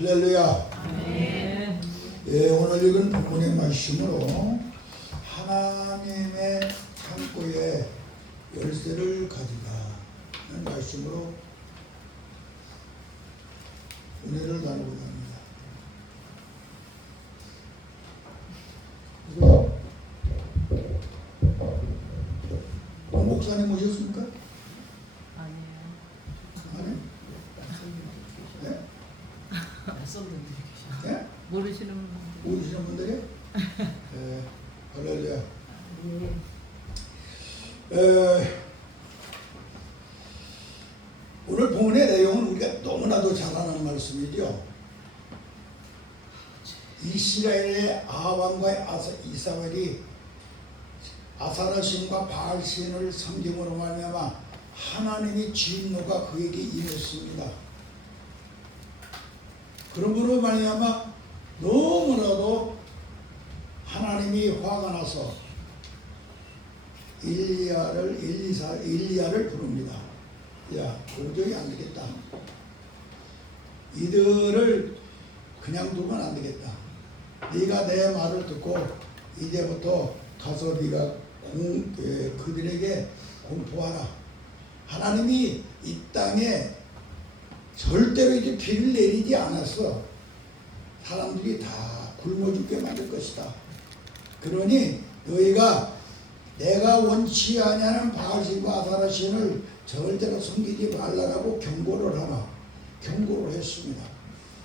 할렐루야. 아멘. 예, 오늘 읽은 본문의 말씀으로 하나님의 창고에 열쇠를 가지라는 말씀으로 은혜를 나누고자 합니다. 목사님 오셨습니까? 아니에요. 아니? 네? 낯선 분들이 계셔. 네? 모르시는 분들. 오시는 분들이? 네, 할렐루야. 오늘 본문의 내용은 우리가 너무나도 잘 아는 말씀이죠. 이스라엘의 아합왕과 이사벨이 아사라 신과 바알 신을 섬김으로 말미암아 하나님의 진노가 그에게 임했습니다. 그러므로 말미암아 너무나도 하나님이 화가 나서 일리야를 부릅니다. 야, 도저히 안 되겠다. 이들을 그냥 두면 안 되겠다. 네가 내 말을 듣고 이제부터 가서 네가 그들에게 공포하라. 하나님이 이 땅에 절대로 이제 비를 내리지 않았어. 사람들이 다 굶어 죽게 만들 것이다. 그러니 너희가 내가 원치 아니하는 바알신과 아사라 신을 절대로 섬기지 말라라고 경고를 하라. 경고를 했습니다.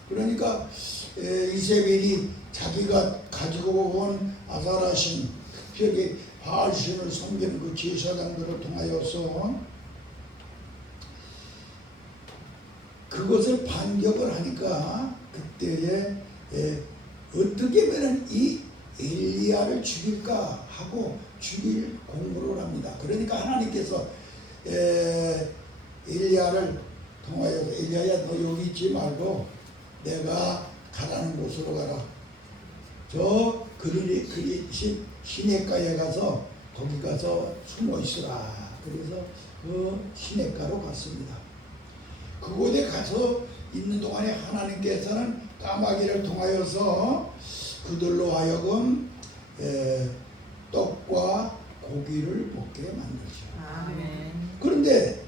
그러니까 이세벨이 자기가 가지고 온 아사라 신, 특별히 바알 신을 섬기는 그 제사장들을 통하여서 그것을 반격을 하니까 그때에 어떻게 하면 이 엘리야를 죽일까 하고 죽일 공부를 합니다. 그러니까 하나님께서 엘리야를 통하여서 엘리야야 너 여기 있지 말고 내가 가라는 곳으로 가라. 저 그리 시냇가에 가서 거기 가서 숨어 있으라. 그래서 그 시냇가로 갔습니다. 그곳에 가서 있는 동안에 하나님께서는 까마귀를 통하여서 그들로 하여금 떡과 고기를 먹게 만들죠. 아멘. 그런데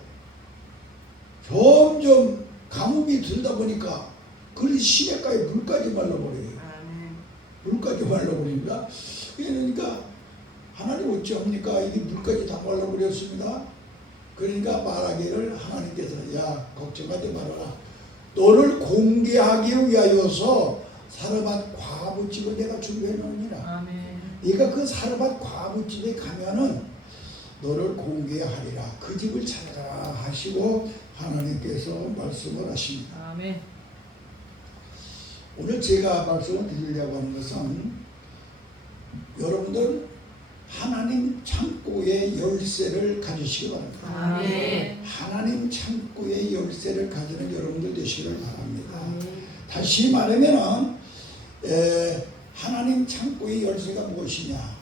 점점 가뭄이 들다 보니까 그 시냇가에 물까지 말라버려요. 아멘. 물까지 말라버립니다. 그러니까 하나님 어찌합니까? 이게 물까지 다 말라버렸습니다. 그러니까 말하기를 하나님께서 야 걱정하지 말아라. 너를 공개하기 위하여서 사르밧 과부집을 내가 준비해 놓으니라. 아멘. 네가 그 사르밧 과부집에 가면은 너를 공개하리라. 그 집을 찾아라 하시고 하나님께서 말씀을 하십니다. 아멘. 오늘 제가 말씀을 드리려고 하는 것은 여러분들 하나님 창고의 열쇠를 가지시기 바랍니다. 아멘. 하나님 창고의 열쇠를 가지는 여러분들 되시기를 바랍니다. 아멘. 다시 말하면 하나님 창고의 열쇠가 무엇이냐?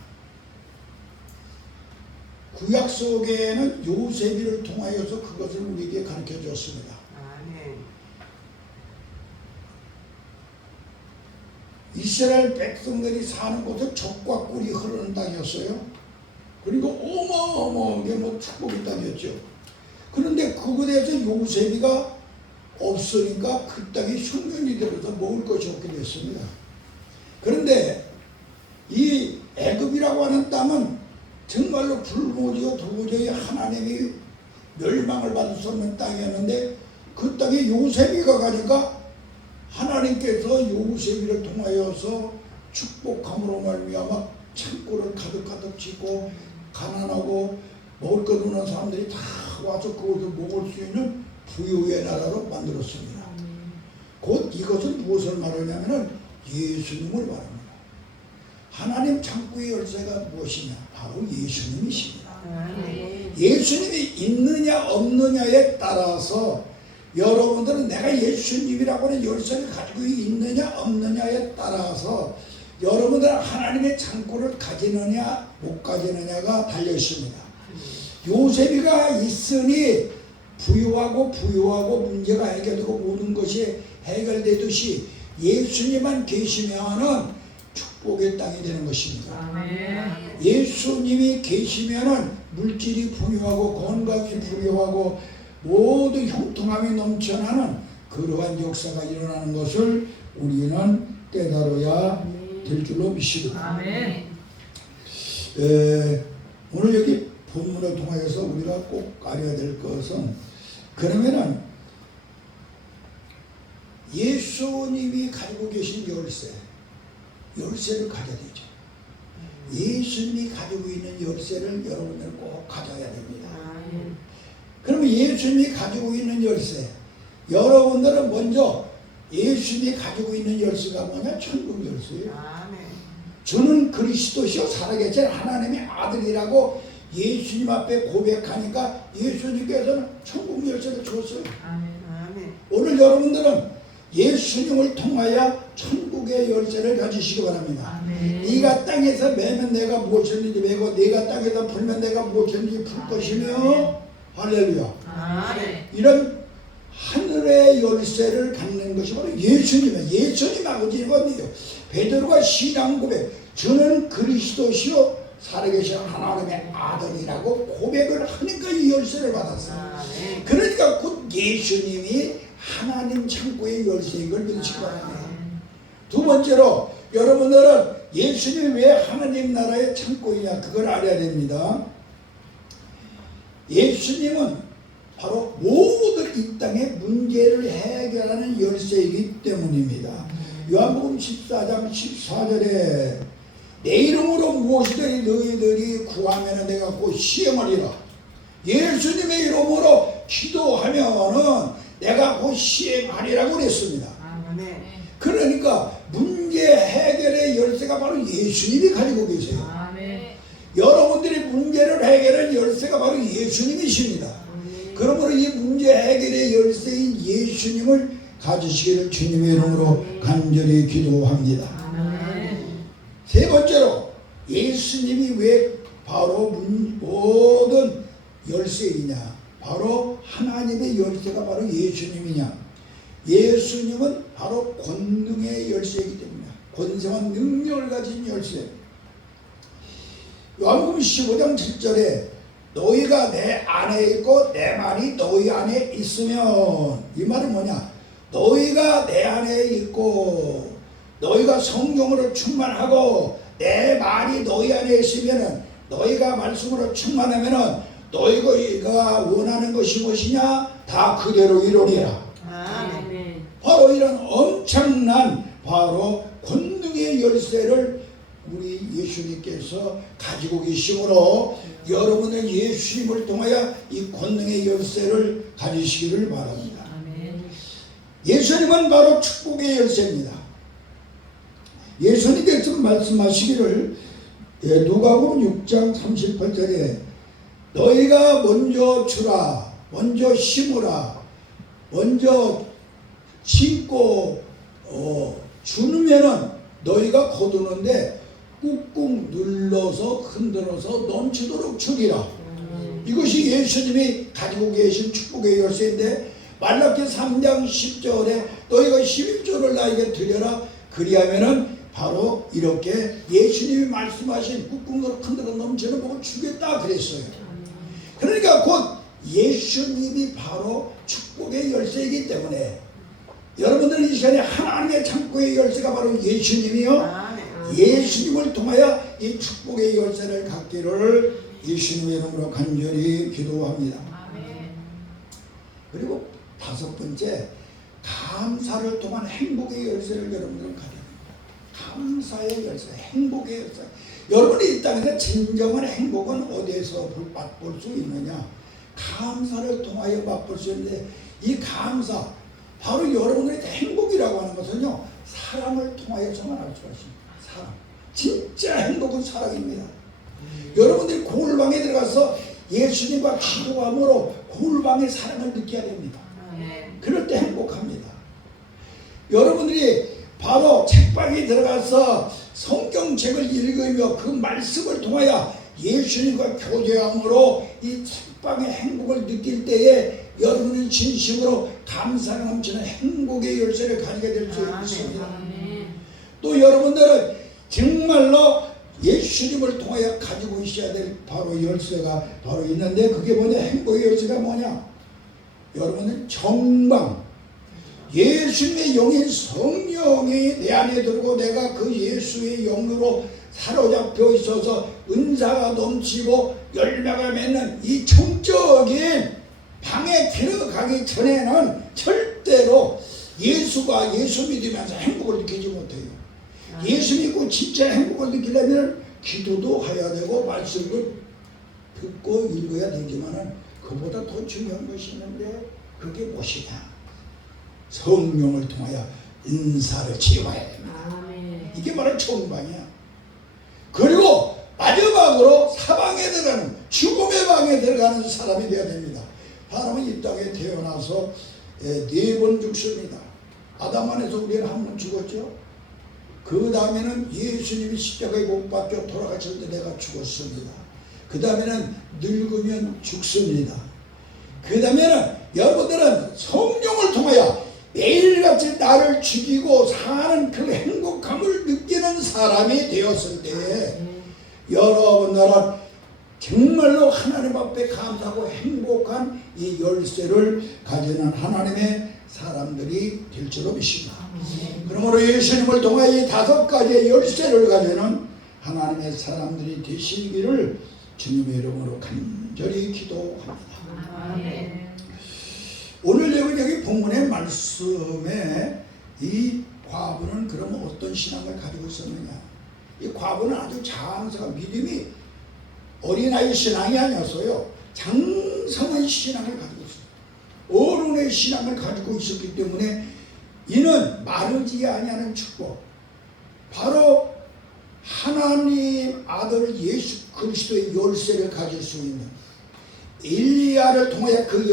구약 속에는 요셉을 통하여서 그것을 우리에게 가르쳐 줬습니다. 아멘. 이스라엘 백성들이 사는 곳은 적과 꿀이 흐르는 땅이었어요. 그리고 어마어마하게 축복의 땅이었죠. 그런데 그곳에서 요셉이가 없으니까 그 땅이 흉년이 들어서 먹을 것이 없게 됐습니다. 그런데 이 애굽이라고 하는 땅은 정말로 불모지요 도저히 하나님이 멸망을 받을 수 없는 땅이었는데 그 땅에 요셉이가 가니까 하나님께서 요셉이를 통하여서 축복함으로 말미암아 창고를 가득 짓고 가난하고 먹을 것 없는 사람들이 다 와서 그것을 먹을 수 있는 부유의 나라로 만들었습니다. 곧 이것은 무엇을 말하냐면 예수님을 말합니다. 하나님 창고의 열쇠가 무엇이냐? 바로 예수님이십니다. 아멘. 예수님이 있느냐 없느냐에 따라서 여러분들은 내가 예수님이라고 하는 열쇠를 가지고 있느냐 없느냐에 따라서 여러분들은 하나님의 창고를 가지느냐 못 가지느냐가 달려있습니다. 요셉이가 있으니 부유하고 문제가 해결되고 모든 것이 해결되듯이 예수님만 계시면은 축복의 땅이 되는 것입니다. 아멘. 예수님이 계시면은 물질이 풍요하고 건강이 풍요하고 모두 형통함이 넘쳐나는 그러한 역사가 일어나는 것을 우리는 깨달아야 될 줄로 믿습니다. 아멘. 오늘 여기 본문을 통하여서 우리가 꼭 알아야 될 것은 그러면은 예수님이 가지고 계신 열쇠를 가져야 되죠. 예수님이 가지고 있는 열쇠를 여러분들은 꼭 가져야 됩니다. 아멘. 그러면 예수님이 가지고 있는 열쇠, 여러분들은 먼저 예수님이 가지고 있는 열쇠가 뭐냐? 천국 열쇠예요. 아멘. 저는 그리스도시요 살아계신 하나님의 아들이라고 예수님 앞에 고백하니까 예수님께서는 천국 열쇠를 줬어요. 아멘. 오늘 여러분들은 예수님을 통하여 천국의 열쇠를 가지시기 바랍니다. 네가 땅에서 매면 내가 무엇이든지 매고 네가 땅에서 풀면 내가 무엇이든지 풀 것이며 할렐루야. 아멘. 이런 하늘의 열쇠를 갖는 것이 바로 예수님이에요. 예수님 아버지거든요. 베드로가 신앙 고백, 저는 그리스도시요 살아계신 하나님의 아들이라고 고백을 하니까 이 열쇠를 받았어요. 아멘. 그러니까 곧 예수님이 하나님 창고의 열쇠인 걸 믿으시기 바랍니다. 두 번째로 여러분들은 예수님이 왜 하나님 나라의 창고이냐 그걸 알아야 됩니다. 예수님은 바로 모든 이 땅의 문제를 해결하는 열쇠이기 때문입니다. 요한복음 14장 14절에 내 이름으로 무엇이든 너희들이 구하면 내가 곧 시행하리라. 예수님의 이름으로 기도하면은 내가 곧 시행하리라고 그랬습니다. 아멘. 그러니까 문제 해결의 열쇠가 바로 예수님이 가지고 계세요. 아멘. 여러분들이 문제를 해결할 열쇠가 바로 예수님이십니다. 그러므로 이 문제 해결의 열쇠인 예수님을 가지시기를 주님의 이름으로 간절히 기도합니다. 아멘. 세 번째로 예수님이 왜 바로 모든 열쇠이냐, 바로 하나님의 열쇠가 바로 예수님이냐. 예수님은 바로 권능의 열쇠이기 때문에 권세와 능력을 가진 열쇠. 요한복음 15장 7절에 너희가 내 안에 있고 내 말이 너희 안에 있으면, 이 말은 뭐냐? 너희가 내 안에 있고 너희가 성령으로 충만하고 내 말이 너희 안에 있으면은, 너희가 말씀으로 충만하면은 너희가 원하는 것이 무엇이냐? 다 그대로 이루리라. 아멘. 바로 이런 엄청난 바로 권능의 열쇠를 우리 예수님께서 가지고 계시므로 여러분은 예수님을 통하여 이 권능의 열쇠를 가지시기를 바랍니다. 아멘. 예수님은 바로 축복의 열쇠입니다. 예수님께서 말씀하시기를 누가복음 6장 38절에 너희가 먼저 주라, 먼저 심으라, 먼저 심고 주면은 너희가 거두는데 꾹꾹 눌러서 흔들어서 넘치도록 주리라. 이것이 예수님이 가지고 계신 축복의 열쇠인데, 말라기 3장 10절에 너희가 11조를 나에게 드려라. 그리하면은 바로 이렇게 예수님이 말씀하신 꾹꾹 흔들어 넘치는 복을 주겠다 그랬어요. 그러니까 곧 예수님이 바로 축복의 열쇠이기 때문에 여러분들은 이 시간에 하나님의 창고의 열쇠가 바로 예수님이요. 아멘. 예수님을 통하여 이 축복의 열쇠를 갖기를 예수님의 이름으로 간절히 기도합니다. 아멘. 그리고 다섯 번째, 감사를 통한 행복의 열쇠를 여러분들은 가져야 됩니다. 감사의 열쇠, 행복의 열쇠. 여러분이 이 땅에서 진정한 행복은 어디에서 맛볼 수 있느냐? 감사를 통하여 맛볼 수 있는데, 이 감사, 바로 여러분들의 행복이라고 하는 것은요, 사랑을 통하여서만 알 수가 있습니다. 사랑. 진짜 행복은 사랑입니다. 여러분들이 고울방에 들어가서 예수님과 기도함으로 고울방의 사랑을 느껴야 됩니다. 아멘. 그럴 때 행복합니다. 여러분들이 바로 책방에 들어가서 성경책을 읽으며 그 말씀을 통하여 예수님과 교제함으로 이 책방의 행복을 느낄 때에 여러분은 진심으로 감사 넘치는 행복의 열쇠를 가지게 될 수 아멘. 있습니다. 아멘. 또 여러분들은 정말로 예수님을 통하여 가지고 있어야 될 바로 열쇠가 바로 있는데, 그게 뭐냐? 행복의 열쇠가 뭐냐? 여러분은 정방, 예수님의 영인 성령이 내 안에 들고 내가 그 예수의 영으로 사로잡혀 있어서 은사가 넘치고 열매가 맺는 이 정적인 방에 들어가기 전에는 절대로 예수 믿으면서 행복을 느끼지 못해요. 예수 믿고 진짜 행복을 느끼려면 기도도 해야 되고 말씀을 듣고 읽어야 되지만은 그보다 더 중요한 것이 있는데, 그게 무엇이냐? 성령을 통하여 은사를 채워야 됩니다. 아멘. 이게 바로 정방이야. 그리고 마지막으로 사방에 들어가는, 죽음의 방에 들어가는 사람이 되어야 됩니다. 사람은 이 땅에 태어나서 4번 죽습니다. 아담 안에서 우리는 한 번 죽었죠. 그 다음에는 예수님이 십자가에 못 박혀 돌아가실 때 내가 죽었습니다. 그 다음에는 늙으면 죽습니다. 그 다음에는 여러분들은 성령을 통하여 매일같이 나를 죽이고 사는 그 행복함을 느끼는 사람이 되었을 때 여러분들은 정말로 하나님 앞에 감사하고 행복한 이 열쇠를 가지는 하나님의 사람들이 될 줄로 믿습니다. 그러므로 예수님을 통하여 이 5가지의 열쇠를 가지는 하나님의 사람들이 되시기를 주님의 이름으로 간절히 기도합니다. 아멘. 오늘 여기 본문의 말씀에 이 과부는 그러면 어떤 신앙을 가지고 있었느냐? 이 과부는 아주 장성한 믿음이 어린아이 신앙이 아니었어요. 장성한 신앙을 가지고 있어요. 어른의 신앙을 가지고 있었기 때문에 이는 마르지 아니하는 축복, 바로 하나님 아들 예수 그리스도의 열쇠를 가질 수 있는, 엘리야를 통하여 그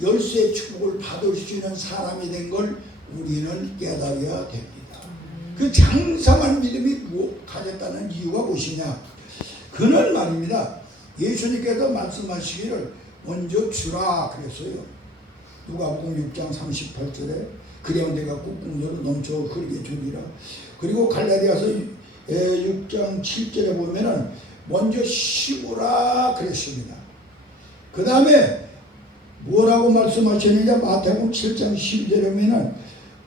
열쇠의 축복을 받을 수 있는 사람이 된 걸 우리는 깨달아야 됩니다. 그 장성한 믿음이 가졌다는 이유가 무엇이냐? 그는 말입니다. 예수님께서 말씀하시기를 먼저 주라 그랬어요. 누가복음 6장 38절에 그래야 내가 꾹꾹 넘쳐 흐르게 주리라. 그리고 갈라디아서 6장 7절에 보면은 먼저 심으라 그랬습니다. 그 다음에 뭐라고 말씀하셨느냐? 마태복음 7장 12절에 보면은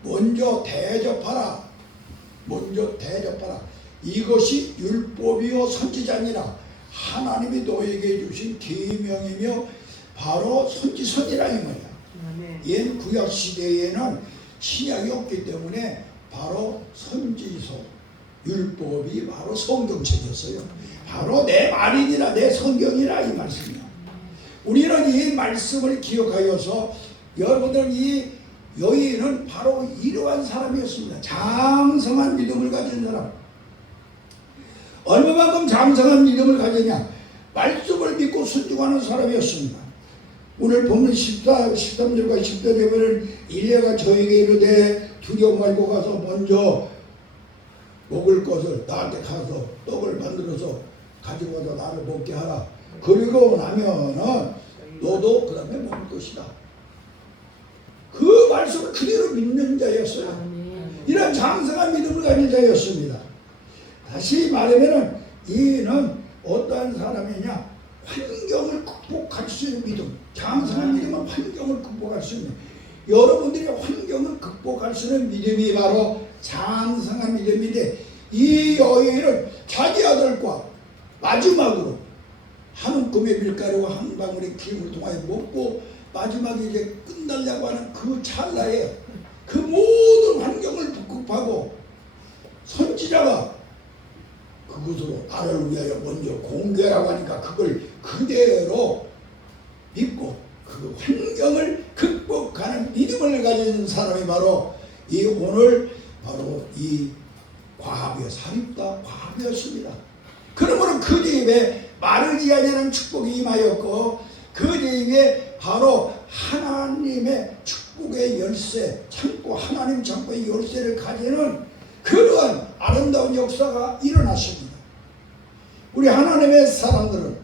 먼저 대접하라. 먼저 대접하라. 이것이 율법이요 선지자니라. 하나님이 너에게 주신 계명이며 바로 선지서니라 이 말이야. 옛 구약 시대에는 신약이 없기 때문에 바로 선지서, 율법이 바로 성경책이었어요. 바로 내 말이니라, 내 성경이라 이 말씀이야. 우리는 이 말씀을 기억하여서 여러분들 이 여인은 바로 이러한 사람이었습니다. 장성한 믿음을 가진 사람. 얼마만큼 장성한 믿음을 가졌냐? 말씀을 믿고 순종하는 사람이었습니다. 오늘 본문 13절과 10절에 보면 일레가 저에게 이르되 두려워 말고 가서 먼저 먹을 것을 나한테 가서 떡을 만들어서 가지고 와서 나를 먹게 하라. 그리고 나면은 너도 그 다음에 먹을 것이다. 그 말씀을 그대로 믿는 자였어요. 이런 장성한 믿음을 가진 자였습니다. 다시 말하면은 이는 어떠한 사람이냐? 환경을 극복할 수 있는 믿음. 장성한 믿음은 환경을 극복할 수 있는, 여러분들이 환경을 극복할 수 있는 믿음이 바로 장성한 믿음인데, 이 여인은 자기 아들과 마지막으로 한 움큼의 밀가루와 한 방울의 기름을 통하여 먹고 마지막에 이제 끝나려고 하는 그 찰나에 그 모든 환경을 극복하고 선지자가 그것으로 나를 위하여 먼저 공개라고 하니까 그걸 그대로 믿고 그 환경을 극복하는 믿음을 가진 사람이 바로 이 오늘 바로 이 과부의 사립다 과부였습니다. 그러므로 그 집에 마르지 아니하는 축복이 임하였고 그 집에 바로 하나님의 축복의 열쇠, 창고, 하나님 창고의 열쇠를 가지는 그러한 아름다운 역사가 일어났습니다. 우리 하나님의 사람들은,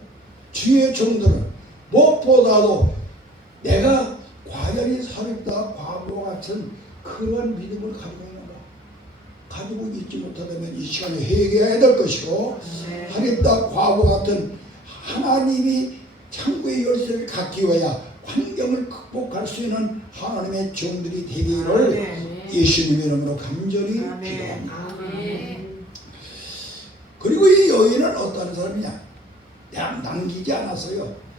주의 종들은 무엇보다도 내가 과연 완전히 사립다 과부와 같은 그런 믿음을 가지고 있는 거야. 가지고 있지 못하다면 이 시간에 회개해야 될 것이고, 사립다 과부 같은 하나님이 창고의 열쇠를 갖기 위하여 환경을 극복할 수 있는 하나님의 종들이 되기를 예수님의 이름으로 간절히 기도합니다. 그리고 이 여인은 어떤 사람이냐? 남기지 않았어요.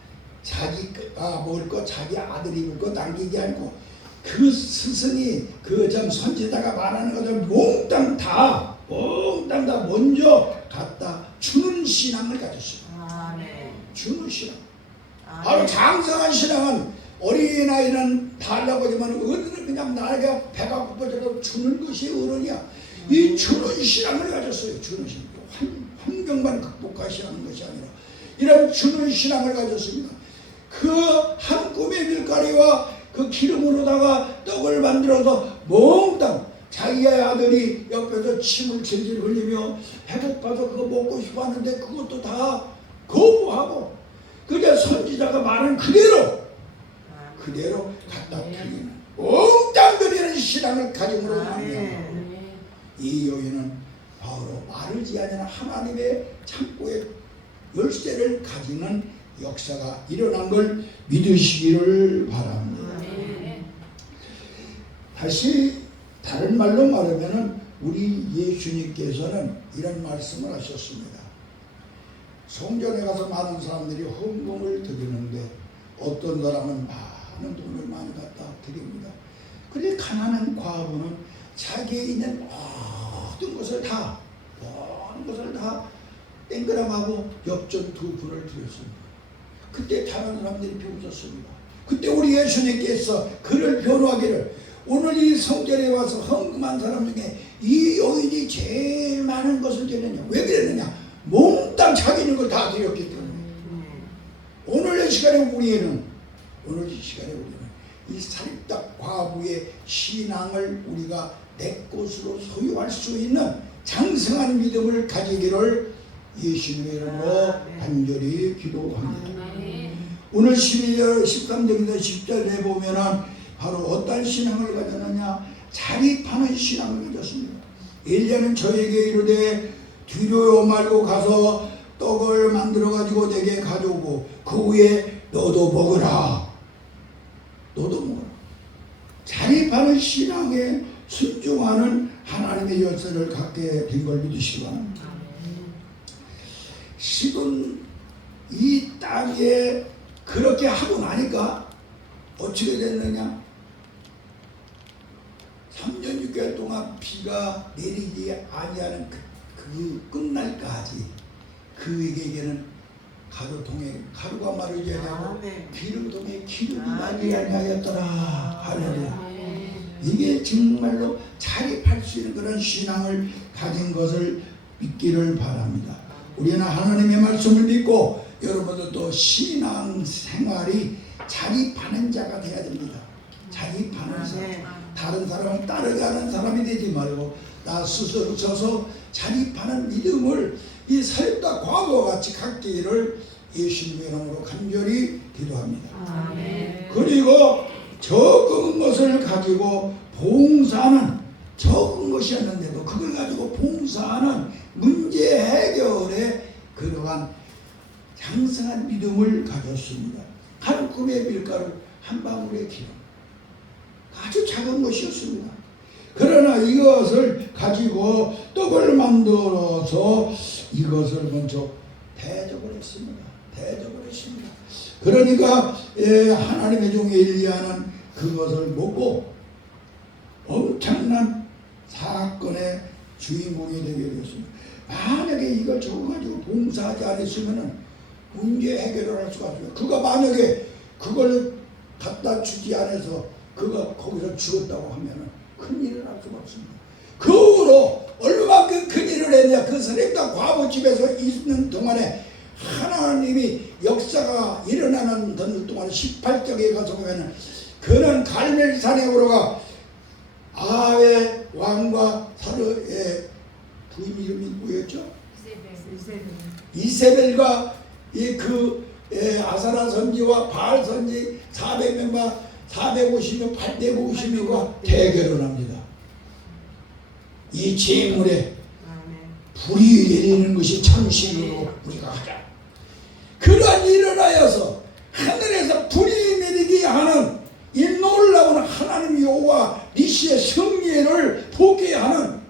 자기가 먹을 것, 자기 아들이 먹을 것 남기지 않고 그 스승이 그 참 선지자가 말하는 것을 몽땅 다 먼저 갖다 주는 신앙을 가졌어요. 주는 신앙. 바로 장성한 신앙은 어린아이는 달라고 하지만 어른은 그냥 나에게 배가 고파져도 주는 것이 어른이야. 이 주는 신앙을 가졌어요. 주는 신앙. 환경만 극복하시는 것이 아니라 이런 주는 신앙을 가졌습니다. 그 한 꿈의 밀가루와 그 기름으로다가 떡을 만들어서 몽땅 자기의 아들이 옆에서 침을 질질 흘리며 배고파서 그거 먹고 싶어 하는데 그것도 다 거부하고 그저 선지자가 말한 그대로 갖다 드리는 몽땅 드리는 신앙을 가짐으로 말미암아 이 여인은 바로 마르지 않는 하나님의 창고의 열쇠를 가지는 역사가 일어난 걸 믿으시기를 바랍니다. 다시 다른 말로 말하면 우리 예수님께서는 이런 말씀을 하셨습니다. 성전에 가서 많은 사람들이 헌금을 드리는데 어떤 사람은 많은 돈을 많이 갖다 드립니다. 그런데 가난한 과부는 자기에 있는 모든 것을 다 땡그랑하고 엽전 2푼을 드렸습니다. 그때 다른 사람들이 비웃었습니다. 그때 우리 예수님께서 그를 변호하기를 오늘 이 성전에 와서 헌금한 사람 중에 이 여인이 제일 많은 것을 드렸느냐. 왜 그랬느냐. 몽땅 자기 있는 걸 다 드렸기 때문에. 오늘 이 시간에 우리는 이 사립다 과부의 신앙을 우리가 내 것으로 소유할 수 있는 장성한 믿음을 가지기를 예수님의 이름으로 간절히 기도합니다. 오늘 12절 13절에서 10절에 보면은 바로 어떤 신앙을 가졌느냐. 자립하는 신앙을 가졌습니다. 엘리야는 저에게 이르되 뒤로 말고 가서 떡을 만들어 가지고 내게 가져오고 그 후에 너도 먹으라. 자립하는 신앙에 순종하는 하나님의 열쇠를 갖게 된 걸 믿으시기 바랍니다. 시돈 이 땅에 그렇게 하고 나니까 어떻게 됐느냐. 3년 6개월 동안 비가 내리지 아니하는 그 끝날까지 그에게는 가루가 마르지 아니하고 기름통에 기름이 나지 아니하였더라. 할렐루야. 이게 정말로 자립할 수 있는 그런 신앙을 가진 것을 믿기를 바랍니다. 우리는 하나님의 말씀을 믿고 여러분들도 신앙 생활이 자립하는 자가 되어야 됩니다. 자립하는 사람. 다른 사람을 따라가는 사람이 되지 말고 나 스스로 서서 자립하는 믿음을 이 사립다 과거와 같이 갖기를 예수님의 이름으로 간절히 기도합니다. 그리고 적은 것을 가지고 봉사하는 적은 것이었는데도 그걸 가지고 봉사하는 문제 해결에 그러한 장성한 믿음을 가졌습니다. 한 꿈의 밀가루 한 방울의 기름 아주 작은 것이었습니다. 그러나 이것을 가지고 떡을 만들어서 이것을 먼저 대접을 했습니다. 그러니까 하나님의 종 엘리야는 그것을 먹고 엄청난 사건의 주인공이 되게 되었습니다. 만약에 이걸 적어가지고 봉사하지 않았으면 문제 해결을 할 수가 없어요. 그가 만약에 그걸 갖다 주지 않아서 그가 거기서 죽었다고 하면 큰일을 할 수가 없습니다. 그 후로 얼마만큼 큰일을 했냐. 그 사람다 과부 집에서 있는 동안에 하나님이 역사가 일어나는 동안 18장에 가서 보면 그는 갈멜산에 오르가 아합의 왕과 사르의 부인 이름이 뭐였죠? 이세벨과 아사라 선지와 바알 선지 400명과 450명, 850명과 대결을 합니다. 이 재물에 불이 내리는 것이 참신으로 우리가 하자. 그러한 일어나여서 하늘에서 불이 내리게 하는 이 놀라운 하나님 여호와 니시의 승리를 보게 하는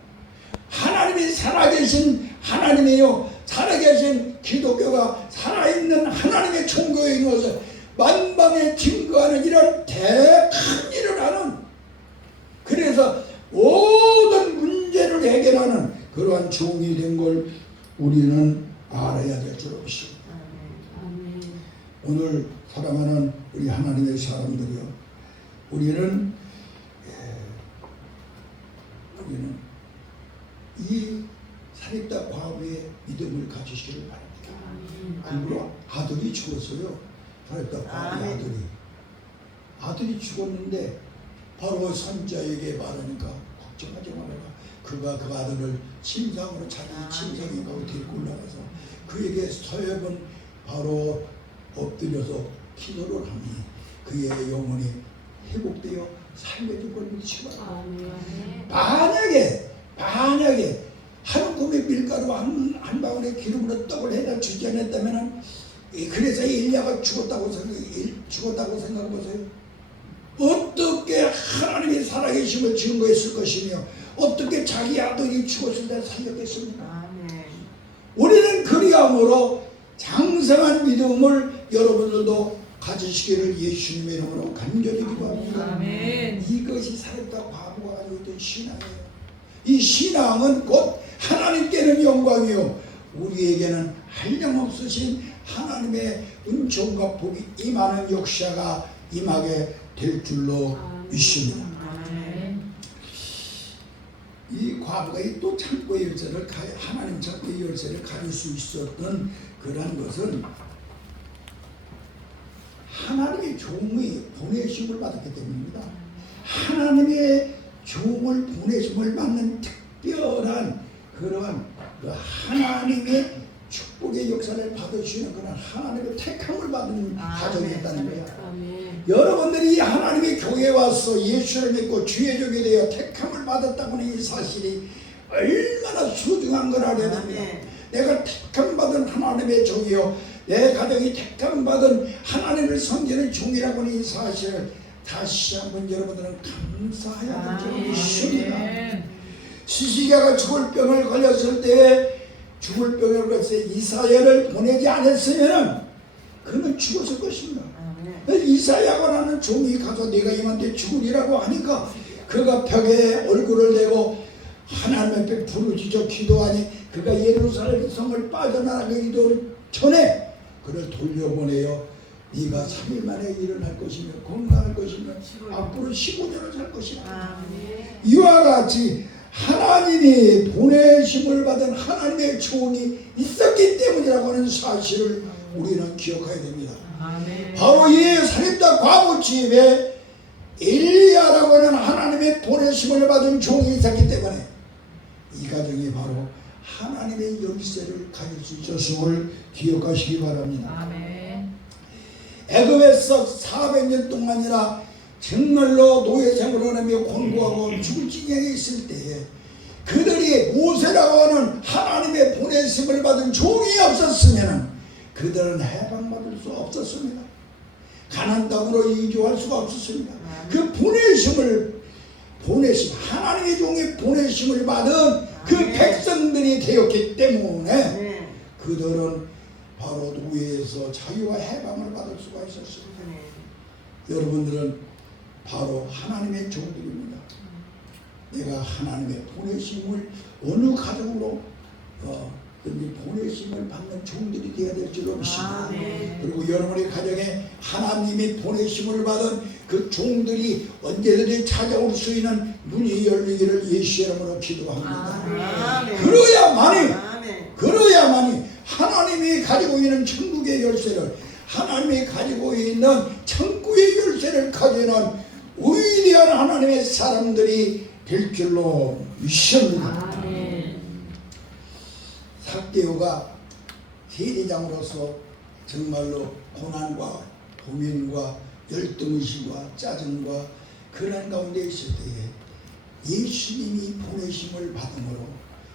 하나님이 살아계신 하나님이요, 살아계신 기독교가 살아있는 하나님의 총교에 있어서 만방에 증거하는 이런 큰 일을 하는, 그래서 모든 문제를 해결하는 그러한 종이 된 걸 우리는 알아야 될 줄 없습니다. 오늘 사랑하는 우리 하나님의 사람들이요, 우리는 이 사립다 과부의 믿음을 가지시기를 바랍니다. 그리고 아들이 죽었어요. 사립다 과부의 아들이 죽었는데 바로 선자에게 말하니까 걱정하지 말아라. 그가 그 아들을 침상으로 자기 침상에 가고 데리고 올라가서 그에게 서엽은 바로 엎드려서 기도를 하니 그의 영혼이 회복되어 살려줄 걸 믿으시기 바랍니다. 만약에 한 꿈의 밀가루 한 방울의 기름으로 떡을 해다 주지 않았다면, 그래서 엘리야가 죽었다고 생각해 보세요. 어떻게 하나님이 살아계심을 증거했을 것이며 어떻게 자기 아들이 죽었을 때 살렸겠습니까? 우리는 그리함으로 장성한 믿음을 여러분들도 가지시기를 예수님의 이름으로 간절히 기도합니다. 이것이 사립다 과부가 가지고 있던 신앙이에요. 이 신앙은 곧 하나님께는 영광이요 우리에게는 한량없으신 하나님의 은총과 복이 임하는 역사가 임하게 될 줄로 믿습니다. 이 과부가 또 창고의 열쇠를 하나님 창고의 열쇠를 가질 수 있었던 그런 것은 하나님의 종의 보내심을 받았기 때문입니다. 하나님의 종을 보내심을 받는 특별한 그러한 그 하나님의 축복의 역사를 받으시는 그런 하나님의 택함을 받은 가정이었다는 거예요. 여러분들이 하나님의 교회에 와서 예수를 믿고 주의 종이 되어 택함을 받았다고는 이 사실이 얼마나 소중한 걸 알아야 됩니다. 내가 택함받은 하나님의 종이요, 내 가정이 택함받은 하나님을 섬기는 종이라고는 이 사실을 다시 한번 여러분들은 감사해야 될 줄로 믿습니다. 시시가가 죽을 병을 걸렸을 때 죽을 병을 걸렸을 때 이사야를 보내지 않았으면 그는 죽었을 것입니다. 이사야라는 종이 가서 내가 이만데 죽으리라고 하니까 그가 벽에 얼굴을 대고 하나님 앞에 부르짖어 기도하니 그가 예루살렘 성을 빠져나가기 전에 그를 돌려보내요. 네가 3일 만에 일어날 것이며 건강할 것이며 앞으로 15년을 살 것이다. 이와 같이 하나님이 보내심을 받은 하나님의 종이 있었기 때문이라고 하는 사실을 우리는 기억해야 됩니다. 바로 이 사립다 과부 집에 엘리야라고 하는 하나님의 보내심을 받은 종이 있었기 때문에 이 가정이 바로 하나님의 열쇠를 가질 수 있었음을 기억하시기 바랍니다. 애굽에서 400년 동안이나 정말로 노예 생활을 하며 곤고하고 죽을 지경에 있을 때에 그들이 모세라고 하는 하나님의 보내심을 받은 종이 없었으면 그들은 해방받을 수 없었습니다. 가나안 땅으로 이주할 수가 없었습니다. 그 하나님의 종이 보내심을 받은 그 백성들이 되었기 때문에 그들은 바로 노예에서 자유와 해방을 받을 수가 있었습니다. 여러분들은 바로 하나님의 종들입니다. 내가 하나님의 보내심을 어느 가정으로 보내심을 받는 종들이 되어야 될 줄로 믿습니다. 그리고 여러분의 가정에 하나님이 보내심을 받은 그 종들이 언제든지 찾아올 수 있는 문이 열리기를 예수의 이름으로 기도합니다. 그러야만이 하나님이 가지고 있는 천국의 열쇠를, 하나님이 가지고 있는 천국의 열쇠를 가지는 위대한 하나님의 사람들이 될 줄로 믿습니다. 삭개오가 세리장으로서 정말로 고난과 고민과 열등의식과 짜증과 그런 가운데 있을 때에 예수님이 보내심을 받음으로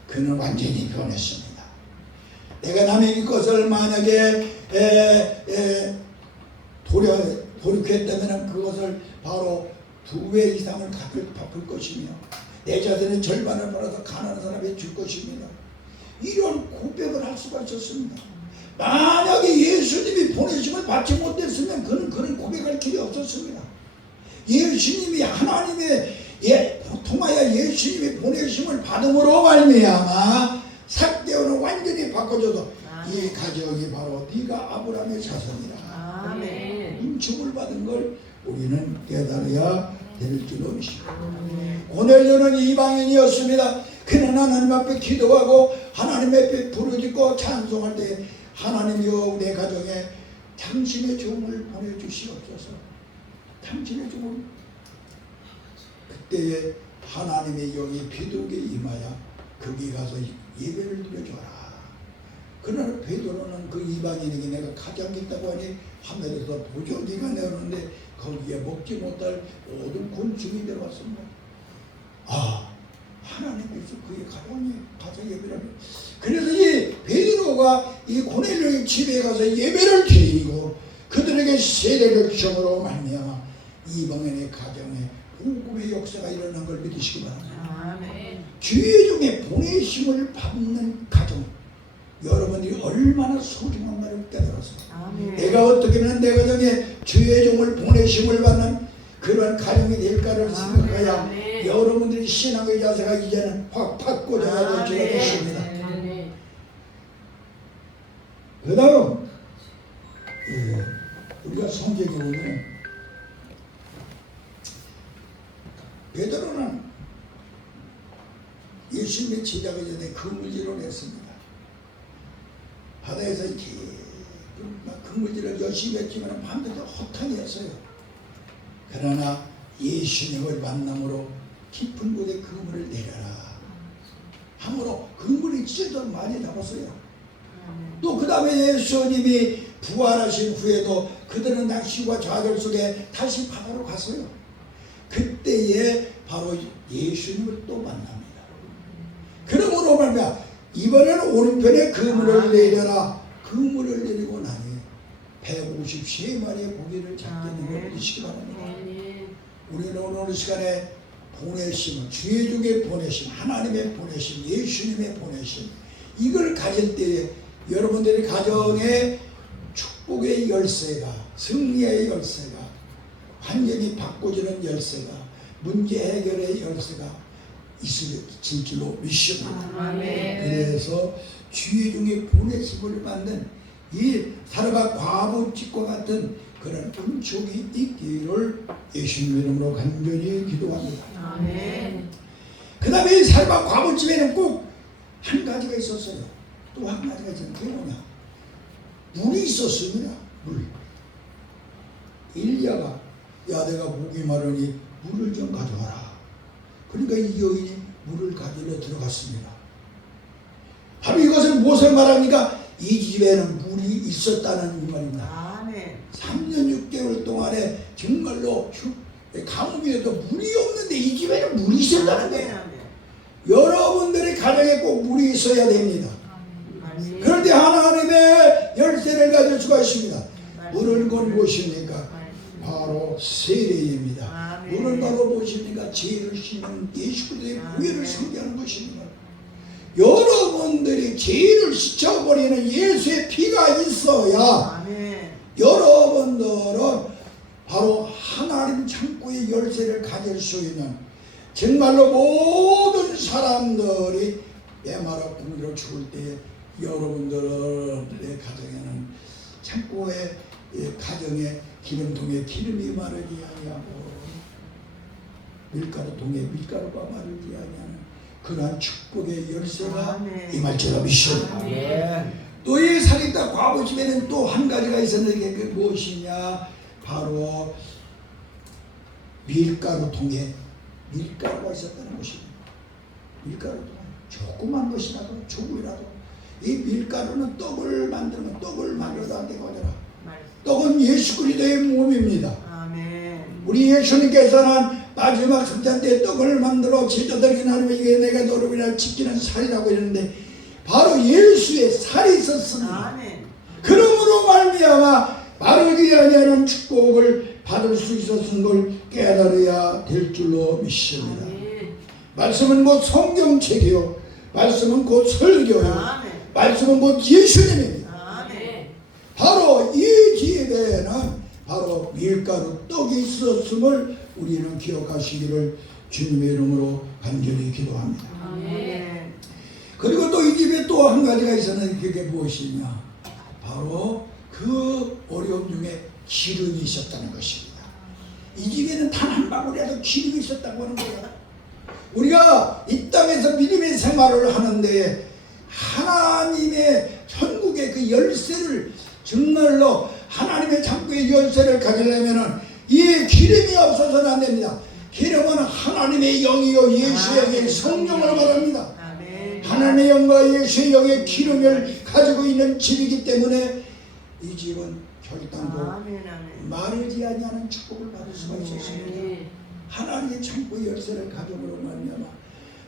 그는 완전히 변했습니다. 내가 남의 것을 만약에 돌이켰다면 그것을 바로 2배 이상을 갚을 것이며 내 자신의 절반을 벌어서 가난한 사람에게 줄 것입니다. 이런 고백을 할 수가 있었습니다. 만약에 예수님이 보내심을 받지 못했으면 그는 그런 고백할 길이 없었습니다. 예수님이 하나님의 통하여 예수님이 보내심을 받음으로 말미암아 삭개오는 완전히 바꿔줘서 이 가정이 바로 네가 아브라함의 자손이라. 아멘. 인축을 받은 걸 우리는 깨달아야 될 줄 믿습니다. 고넬료는 이방인이었습니다. 그는 하나님 앞에 기도하고 하나님 앞에 부르짖고 찬송할 때 하나님이여 내 가정에 당신의 종을 보내주시옵소서. 당신의 종을 그때에 하나님의 영이 베드로에게 임하여 거기 가서 예배를 드려줘라. 그러나 베드로는 그 이방인에게 내가 가장 있다고 하니 하늘에서 보조기가 내오는데 거기에 먹지 못할 모든 곤충이 내려왔습니다. 하나님께서 그의 가정에 가서 예배를 합니다. 그래서 이 베드로가 이 고넬료의 집에 가서 예배를 드리고 그들에게 세례를 주므로 말미암아 이방인의 가정에 복음의 역사가 일어난 걸 믿으시기 바랍니다. 아멘. 주의 종의 보내심을 받는 가정, 여러분들이 얼마나 소중한 말을 깨달았어요. 아멘. 내가 어떻게 하면 내 가정에 주의 종을 보내심을 받는 그러한 가정이 될까를 생각해야 아멘. 여러분들이 신앙의 자세가 이제는 확 바꿔져야 될 줄을 믿습니다. 아멘. 그 다음 우리가 성경에 보면 베드로는 예수님의 제자가 전에 그물질을 했습니다. 바다에서 이렇게 그물질을 열심히 했지만 밤새도 허탕이었어요. 그러나 예수님을 만남으로 깊은 곳에 그물을 내려라 함으로 그물이 진짜 많이 잡았어요. 또 그 다음에 예수님이 부활하신 후에도 그들은 낚시와 좌절 속에 다시 바다로 갔어요. 그때에 바로 예수님을 또 만납니다. 그러므로 말이야 이번에는 오른편에 그물을 내려라. 그물을 내리고 나니 153마리의 고기를 잡게 된 걸 믿으시기 바랍니다. 우리는 오늘 시간에 보내심, 주의 종의 보내심, 하나님의 보내심, 예수님의 보내심 이걸 가질 때에 여러분들의 가정에 축복의 열쇠가, 승리의 열쇠가, 환경이 바꿔지는 열쇠가, 문제 해결의 열쇠가 있을 줄로 믿습니다. 아멘. 그래서 주의 종의 보내심을 받는 이 사르밧 과부집과 같은 그런 은총이 있기를 예수님 이름으로 간절히 기도합니다. 아멘. 그 다음에 이 사르밧 과부집에는 꼭 한 가지가 있었어요. 또 한 가지가 있었는데 그게 뭐냐? 물이 있었습니다. 물. 일리야가 야 내가 목이 마르니 물을 좀 가져와라. 그러니까 이 여인이 물을 가지러 들어갔습니다. 바로 이것은 무엇을 말합니까? 이 집에는 물이 있었다는 말입니다. 아멘. 3년 6개월 동안에 정말로 가뭄이어도 물이 없는데 이 집에는 물이 있었다는 거예요. 여러분들의 가정에 꼭 물이 있어야 됩니다. 그런데 하나님의 열쇠를 가질 수가 있습니다. 물은 건 무엇입니까? 바로 세례입니다. 물은 바로 무엇입니까? 죄를 씻는 예수 그리스도의 구애를 상기하는 것입니다. 여러분들이 죄를 씻어버리는 예수의 피가 있어야 여러분들은 바로 하나님 창고의 열쇠를 가질 수 있는 정말로 모든 사람들이 메마라 굶주려 죽을 때에 여러분들의 가정에는 창고의 가정에 기름통에 기름이 마르지 아니하고 밀가루통에 밀가루가 마르지 아니하는 그러한 축복의 열쇠가 임할 줄로 믿습니다. 또 이 사립다 과부집에는 또 한 가지가 있었는데 그게 무엇이냐? 바로 밀가루통에 밀가루가 있었다는 것입니다. 밀가루통 조그만 것이라도 조금이라도 이 밀가루는 떡을 만들면 떡을 만들어도 안 되거든요. 떡은 예수 그리스도의 몸입니다. 우리 예수님께서는 마지막 성찬 때 떡을 만들어 제자들에게 나누며 이게 내가 너를 위하여 지키는 살이라고 했는데 바로 예수의 살이 있었습니다. 아멘. 그러므로 말미암아 마르지 아니하는 축복을 받을 수 있었던 걸 깨달아야 될 줄로 믿습니다. 아멘. 말씀은 곧 성경책이요, 말씀은 곧 설교요, 아멘. 말씀은 곧 예수님입니다. 아멘. 바로 이 집에는 바로 밀가루 떡이 있었음을 우리는 기억하시기를 주님의 이름으로 간절히 기도합니다. 아멘. 그리고 또 이 집에 또 한 가지가 있었는데 그게 무엇이냐, 바로 그 어려움 중에 기름이 있었다는 것입니다. 이 집에는 단 한 방울이라도 기름이 있었다고 하는 거예요. 우리가 이 땅에서 믿음의 생활을 하는데 하나님의 천국의 그 열쇠를 정말로 하나님의 창고의 열쇠를 가지려면 이 기름이 없어서는 안 됩니다. 기름은 하나님의 영이요 예수의 영의 성령을 말합니다. 아멘. 하나님의 영과 예수의 영의 기름을 가지고 있는 집이기 때문에 이 집은 결단코 아멘. 아멘. 마르지 아니하는 축복을 받을 수가 있었습니다. 아멘. 하나님의 창고의 열쇠를 가져오므로 말미암아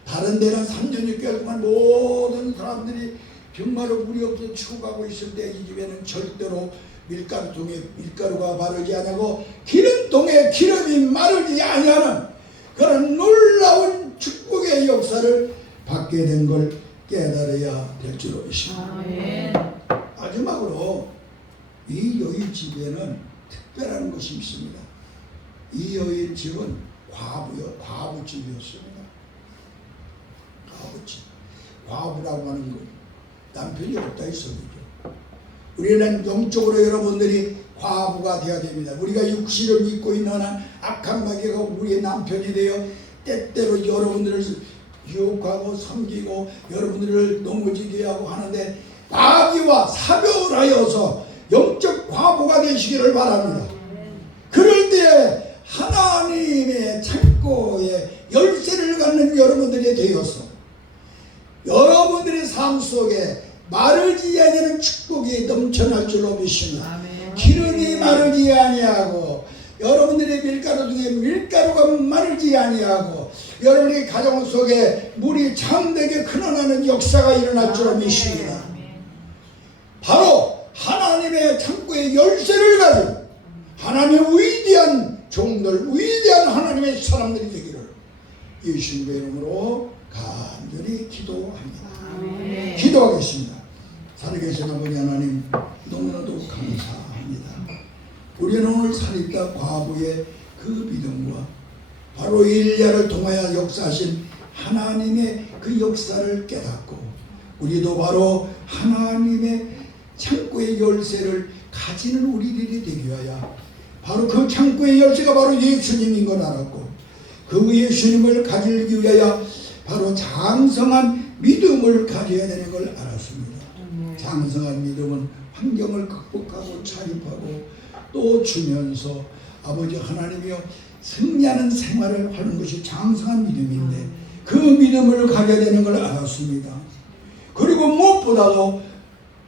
다른 데는 3년 6개월 동안 모든 사람들이 병마로 물이 없어 죽어가고 있을 때 이 집에는 절대로 밀가루통에 밀가루가 마르지 아니하고 기름통에 기름이 마르지 아니하는 그런 놀라운 축복의 역사를 받게 된 걸 깨달아야 될 줄로 믿습니다. 아멘. 마지막으로 이 여인 집에는 특별한 것이 있습니다. 이 여인 집은 과부집이었습니다. 과부집. 과부라고 하는 거 남편이 없다 했었죠. 우리는 영적으로 여러분들이 과부가 되어야 됩니다. 우리가 육신을 믿고 있는 한 악한 마귀가 우리의 남편이 되어 때때로 여러분들을 유혹하고 섬기고 여러분들을 넘어지게 하고 하는데 마귀와 사별을 하여서 영적 과부가 되시기를 바랍니다. 그럴 때에 하나님의 창고에 열쇠를 갖는 여러분들이 되어서 여러분들의 삶 속에 마르지 아니하는 축복이 넘쳐날 줄로 믿습니다. 아멘. 기름이 마르지 아니하고 여러분들의 밀가루 중에 밀가루가 마르지 아니하고 여러분의 가정 속에 물이 참되게 흘러나는 역사가 일어날 줄로 믿습니다. 바로 하나님의 창고의 열쇠를 가진 하나님의 위대한 종들, 위대한 하나님의 사람들이 되기를 예수님의 이름으로 간절히 기도합니다. 아멘. 기도하겠습니다. 살아계신 아버지 하나님, 너무나도 감사합니다. 우리는 오늘 살아있다 과부의 그 믿음과 바로 일야를 통하여 역사하신 하나님의 그 역사를 깨닫고 우리도 바로 하나님의 창고의 열쇠를 가지는 우리들이 되기 위하여 바로 그 창고의 열쇠가 바로 예수님인 걸 알았고 그 예수님을 가지기 위하여 바로 장성한 믿음을 가져야 되는 걸 알았습니다. 장성한 믿음은 환경을 극복하고 차립하고 또 주면서 아버지 하나님이여 승리하는 생활을 하는 것이 장성한 믿음인데 그 믿음을 가져야 되는 걸 알았습니다. 그리고 무엇보다도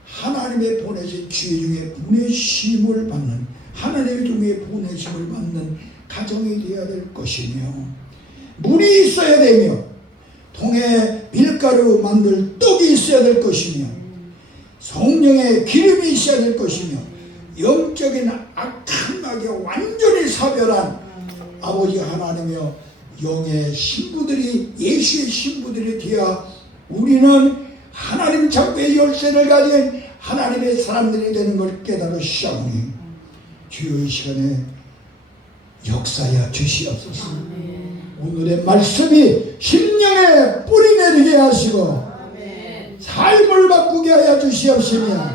하나님의 보내신 지혜 중에 보내심을 받는 하나님의 종의 보내심을 받는 가정이 되어야 될 것이며 물이 있어야 되며 통에 밀가루 만들 떡이 있어야 될 것이며 성령의 기름이 있어야 될 것이며 영적인 악한 마귀 완전히 사별한 아버지 하나님이여 영의 신부들이 예수의 신부들이 되어 우리는 하나님 창고의 열쇠를 가진 하나님의 사람들이 되는 걸 깨달으시오니 주여 이 시간에 역사하여 주시옵소서. 오늘의 말씀이 심령에 뿌리 내리게 하시고 삶을 바꾸게 하여 주시옵시며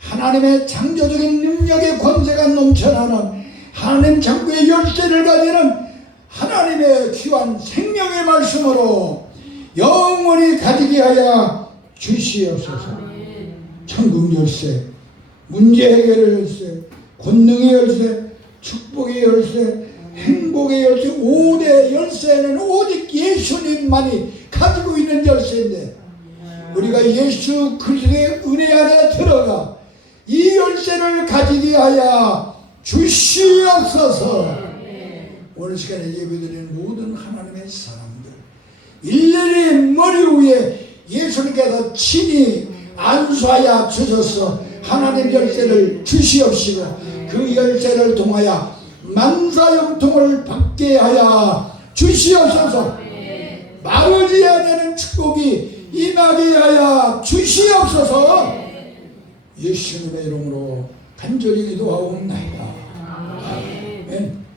하나님의 창조적인 능력의 권세가 넘쳐나는 하나님 창고의 열쇠를 가지는 하나님의 귀한 생명의 말씀으로 영원히 가지게 하여 주시옵소서. 천국 열쇠, 문제 해결의 열쇠, 권능의 열쇠, 축복의 열쇠, 행복의 열쇠, 5대 열쇠는 오직 예수님만이 가지고 있는 열쇠인데 우리가 예수 그리스도의 은혜 안에 들어가 이 열쇠를 가지게 하여 주시옵소서. 오늘 시간에 예배드리는 모든 하나님의 사람들, 일일이 머리 위에 예수님께서 친히 안수하여 주셔서 하나님 열쇠를 주시옵시고 그 열쇠를 통하여 만사형통을 받게 하여 주시옵소서. 말하지 않는 축복이 임하게 하여 주시옵소서. 예수님의 이름으로 간절히 기도하옵나이다. 아멘.